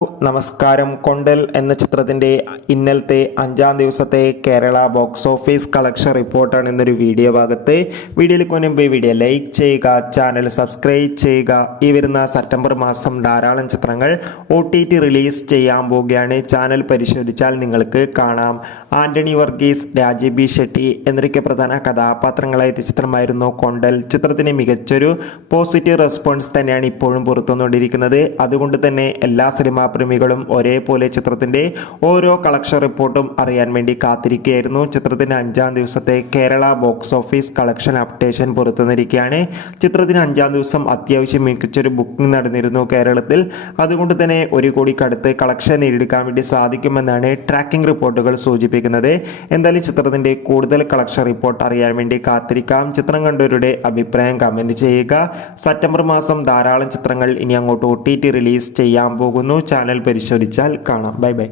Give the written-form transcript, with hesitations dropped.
നമസ്കാരം. കൊണ്ടൽ എന്ന ചിത്രത്തിന്റെ ഇന്നലത്തെ 5-ാം ദിവസത്തെ കേരള ബോക്സ് ഓഫീസ് കളക്ഷൻ റിപ്പോർട്ടാണ് ഇന്നൊരു വീഡിയോ ഭാഗത്ത്. വീഡിയോയിൽ മുൻപ് വീഡിയോ ലൈക്ക് ചെയ്യുക, ചാനൽ സബ്സ്ക്രൈബ് ചെയ്യുക. ഈ വരുന്ന സെപ്റ്റംബർ മാസം ധാരാളം ചിത്രങ്ങൾ OTT റിലീസ് ചെയ്യാൻ പോവുകയാണ്. ചാനൽ പരിശോധിച്ചാൽ നിങ്ങൾക്ക് കാണാം. ആന്റണി വർഗീസ്, രാജീവ് ബി ഷെട്ടി എന്നൊക്കെ പ്രധാന കഥാപാത്രങ്ങളായ ചിത്രമായിരുന്നു കൊണ്ടൽ. ചിത്രത്തിന് മികച്ചൊരു പോസിറ്റീവ് റെസ്പോൺസ് തന്നെയാണ് ഇപ്പോഴും പുറത്തുവന്നുകൊണ്ടിരിക്കുന്നത്. അതുകൊണ്ട് തന്നെ എല്ലാ സിനിമാ പ്രേമികളും ഒരേപോലെ ചിത്രത്തിന്റെ ഓരോ കളക്ഷൻ റിപ്പോർട്ടും അറിയാൻ വേണ്ടി കാത്തിരിക്കുകയായിരുന്നു. ചിത്രത്തിന്റെ 5-ാം ദിവസത്തെ Kerala box office collection updation പുറത്തുവന്നിരിക്കുകയാണ്. ചിത്രത്തിന് 5-ാം ദിവസം അത്യാവശ്യം മികച്ചൊരു ബുക്കിംഗ് നടന്നിരുന്നു കേരളത്തിൽ. അതുകൊണ്ട് തന്നെ 1 കോടിക്കടുത്ത് കളക്ഷൻ നേടിയെടുക്കാൻ വേണ്ടി സാധിക്കുമെന്നാണ് ട്രാക്കിംഗ് റിപ്പോർട്ടുകൾ സൂചിപ്പിക്കുന്നത്. എന്തായാലും ചിത്രത്തിന്റെ കൂടുതൽ കളക്ഷൻ റിപ്പോർട്ട് അറിയാൻ വേണ്ടി കാത്തിരിക്കാം. ചിത്രം കണ്ടവരുടെ അഭിപ്രായം കമന്റ് ചെയ്യുക. സെപ്റ്റംബർ മാസം ധാരാളം ചിത്രങ്ങൾ ഇനി അങ്ങോട്ട് OTT റിലീസ് ചെയ്യാൻ പോകുന്നു. ചാനൽ പരിശോധിച്ചാൽ കാണാം. Bye bye.